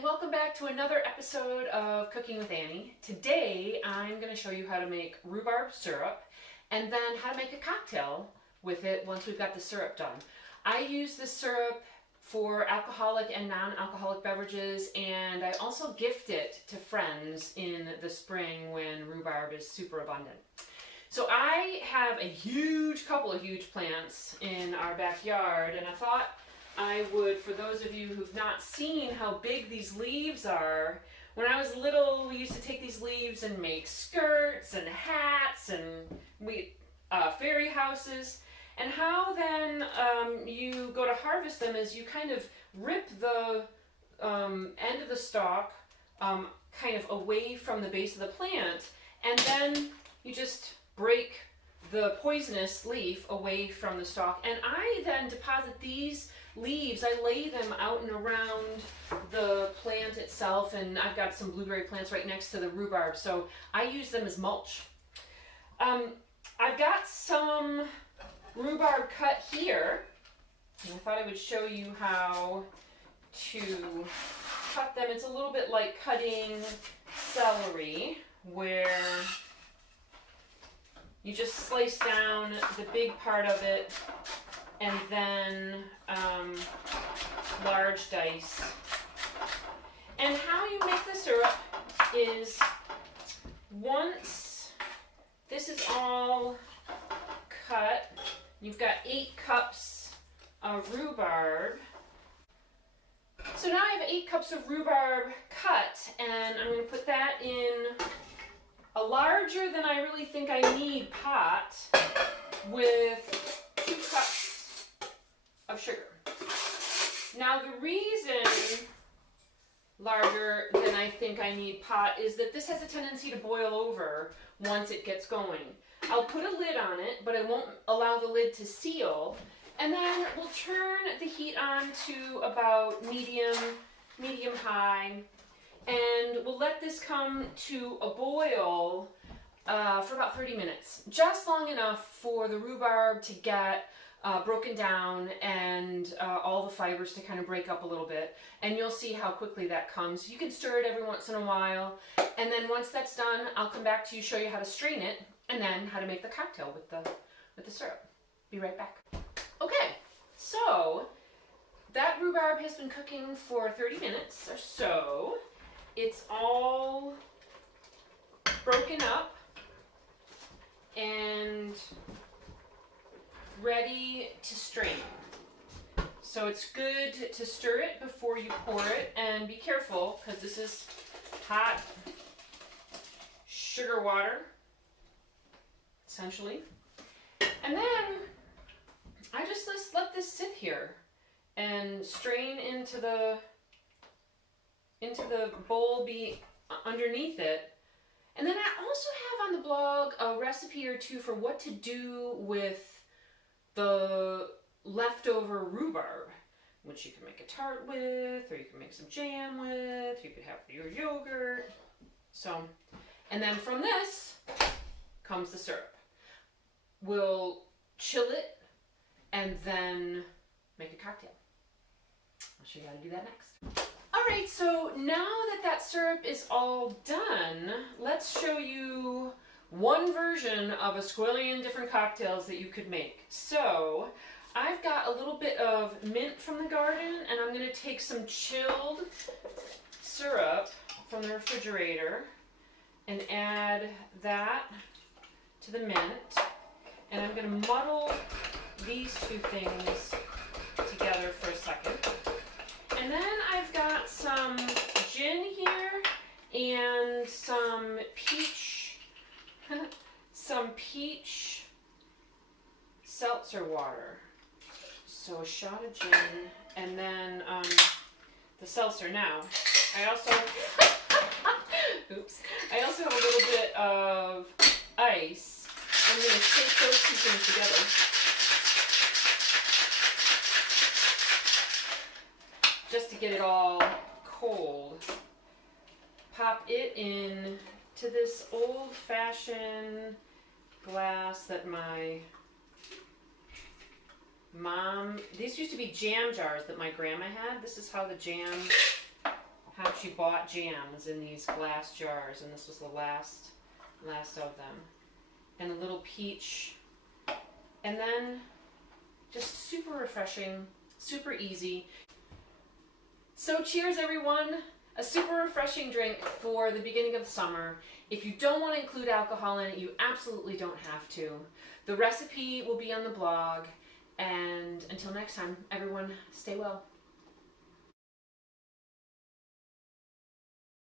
and welcome back to another episode of Cooking with Annie. Today I'm going to show you how to make rhubarb syrup and then how to make a cocktail with it once we've got the syrup done. I use this syrup for alcoholic and non-alcoholic beverages, and I also gift it to friends in the spring when rhubarb is super abundant. So I have a couple of huge plants in our backyard, and I thought I would, for those of you who've not seen how big these leaves are, when I was little we used to take these leaves and make skirts and hats and fairy houses, and how then you go to harvest them is you kind of rip the end of the stalk kind of away from the base of the plant, and then you just break the poisonous leaf away from the stalk, and I then deposit these leaves, I lay them out and around the plant itself, and I've got some blueberry plants right next to the rhubarb, so I use them as mulch. I've got some rhubarb cut here, and I thought I would show you how to cut them. It's a little bit like cutting celery, where you just slice down the big part of it and then large dice. And how you make the syrup is, once this is all cut, you've got 8 cups of rhubarb. So now I have 8 cups of rhubarb cut, and I'm going to put that in a larger than I really think I need pot with 2 cups of sugar. Now the reason larger than I think I need pot is that this has a tendency to boil over once it gets going. I'll put a lid on it, but I won't allow the lid to seal, and then we'll turn the heat on to about medium high, and we'll let this come to a boil for about 30 minutes, just long enough for the rhubarb to get broken down and all the fibers to kind of break up a little bit, and you'll see how quickly that comes. You can stir it every once in a while, and then once that's done, I'll come back to you, show you how to strain it, and then how to make the cocktail with the syrup. Be right back. Okay, so that rhubarb has been cooking for 30 minutes or so. It's all broken up and ready to strain. So it's good to stir it before you pour it, and be careful because this is hot sugar water, essentially. And then I just let this sit here and strain into the bowl be underneath it. And then I also have on the blog a recipe or two for what to do with the leftover rhubarb, which you can make a tart with, or you can make some jam with, you could have your yogurt. So, and then from this comes the syrup. We'll chill it and then make a cocktail. I'll show you how to do that next. Alright, so now that syrup is all done, let's show you one version of a squillion different cocktails that you could make. So I've got a little bit of mint from the garden, and I'm going to take some chilled syrup from the refrigerator and add that to the mint, and I'm going to muddle these two things together for a second. And then I've got some gin here and some peach seltzer water. So a shot of gin and then the seltzer. Now, I also I also have a little bit of ice. I'm going to shake those two things together. Just to get it all cold. Pop it in to this old-fashioned glass that my mom, these used to be jam jars that my grandma had. This is how the jam, how actually bought jams in these glass jars, and this was the last of them. And a little peach. And then just super refreshing, super easy. So cheers everyone! A super refreshing drink for the beginning of summer. If you don't want to include alcohol in it, you absolutely don't have to. The recipe will be on the blog. And until next time, everyone, stay well.